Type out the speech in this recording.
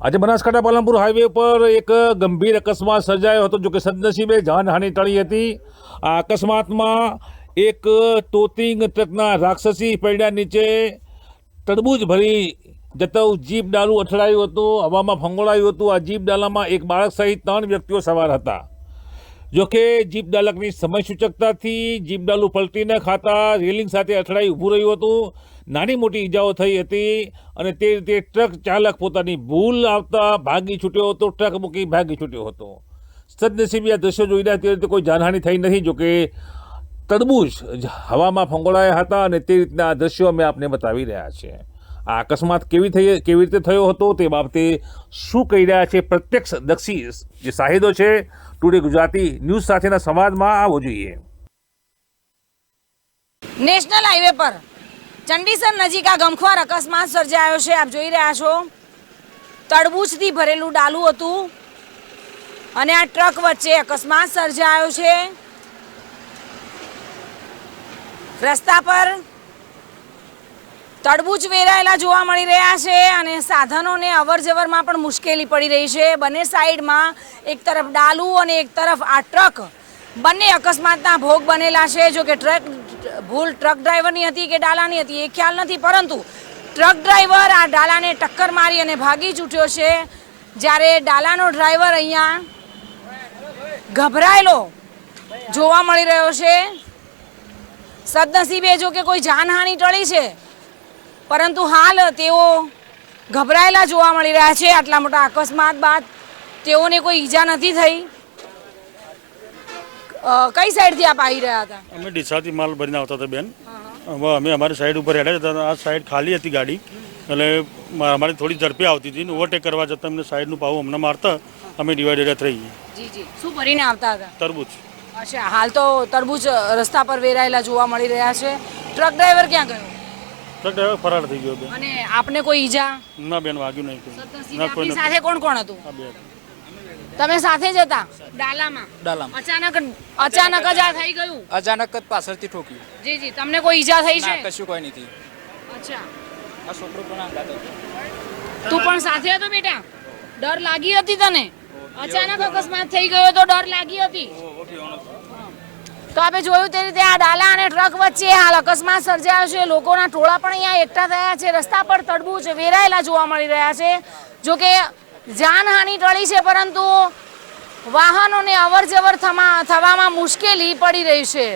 આજે બનાસકાંઠા પાલનપુર હાઈવે પર એક ગંભીર અકસ્માત સર્જાયો હતો, જો કે સદનસીબે જાનહાનિ ટળી હતી। આ અકસ્માતમાં એક તોતિંગ ટ્રકના રાક્ષસી પૈડા નીચે તરબૂચ ભરી જતું જીપ ડાલું અથડાયું હતું, હવામાં ફંગોળાયું હતું। આ જીપ ડાલામાં એક બાળક સહિત 3 વ્યક્તિઓ સવાર હતા। જોકે જીપ ડાલકની સમય સૂચકતાથી જીપ ડાલું પલટી ન ખાતા રેલિંગ સાથે અથડાઈ ઊભું રહ્યું હતું। નાની મોટી ઈજાઓ થઈ હતી અને તે રીતે ટ્રક ચાલક પોતાની ભૂલ આવતા ભાગી છૂટ્યો હતો, ટ્રક મૂકી ભાગી છૂટ્યો હતો। સદનસીબે આ દ્રશ્યો જોઈ રહ્યા તે રીતે કોઈ જાનહાનિ થઈ નથી। જોકે તરબૂચ હવામાં ફંગોળાયા હતા અને તે રીતના દ્રશ્યો અમે આપને બતાવી રહ્યા છીએ। આ અકસ્માત કેવી રીતે થયો હતો તે બાબતે શું કહી રહ્યા છે પ્રત્યક્ષદર્શી જે સાહિદો છે ટુડે ગુજરાતી ન્યૂઝ સાથેના સંવાદમાં આવો જોઈએ। નેશનલ હાઈવે પર ચંડીસર નજીક આ ગમખ્વાર અકસ્માત સર્જાયો છે। આપ જોઈ રહ્યા છો, તરબૂચથી ભરેલું ડાલું હતું અને આ ટ્રક વચ્ચે અકસ્માત સર્જાયો છે। રસ્તા પર તરબૂચ વેરાયેલા જોવા મળી રહ્યા છે અને સાધનોને અવરજવરમાં પણ મુશ્કેલી પડી રહી છે। બંને સાઈડમાં એક તરફ ડાલું અને એક તરફ આ ટ્રક, બંને અકસ્માતના ભોગ બનેલા છે। જો કે ભૂલ ટ્રક ડ્રાઈવરની હતી કે ડાલાની હતી એ ખ્યાલ નથી, પરંતુ ટ્રક ડ્રાઈવર આ ડાલાને ટક્કર મારી અને ભાગી છૂટ્યો છે, જ્યારે ડાલાનો ડ્રાઈવર અહીંયા ગભરાયેલો જોવા મળી રહ્યો છે। સદનસીબે જો કે કોઈ જાનહાનિ ટળી છે, પરંતુ હાલ તેઓ ગભરાયેલા જોવા મળી રહ્યા છે। આટલા મોટા અકસ્માત બાદ તેઓને કોઈ ઈજા નથી થઈ। કઈ સાઈડથી આપ આવી રહ્યા હતા? અમે ડીસાથી માલ ભરીને આવતા હતા બેન। હવે અમે અમારી સાઈડ ઉપર હેડ્યા હતા, આ સાઈડ ખાલી હતી ગાડી, એટલે અમારી થોડી ઝડપે આવતી હતી। ઓવરટેક કરવા જતાં અમને સાઈડનું પાવું અમને મારતા અમે ડિવાઈડેડ થઈ ગયા। જી જી, શું ભરીને આવતા હતા? તરબૂચ। અચ્છા, હાલ તો તરબૂચ રસ્તા પર વેરાયેલા જોવા મળી રહ્યા છે। ટ્રક ડ્રાઈવર ક્યાં ગયો? ટ્રક ડ્રાઈવર ફરાર થઈ ગયો બેન। અને આપને કોઈ ઈજા? ના બેન, વાગ્યું નહીં કોઈ। આપની સાથે કોણ કોણ હતું? આ બે તમે સાથે જ હતા ડાલામાં? અચાનક જ આ થઈ ગયું? અચાનક જ પાછળથી ઠોક્યું। જી જી, તમને કોઈ ઈજા થઈ છે? કશું કોઈ નથી। અચ્છા, આ છોકરો પણ આંગા હતો। તું પણ સાથે હતો બેટા? ડર લાગી હતી તને? અચાનક અકસ્માત થઈ ગયો તો ડર લાગી હતી? તો આપણે જોયું તે રીતે આ ડાલા અને ટ્રક વચ્ચે હાલ અકસ્માત સર્જાયો છે। લોકોના ટોળા પણ અહીંયા એકઠા થયા છે। રસ્તા પર તરબૂચ વેરાયેલા જોવા મળી રહ્યા છે। જો કે જાનહાનિ ટળી છે, પરંતુ વાહનોને અવરજવર થવામાં મુશ્કેલી પડી રહી છે।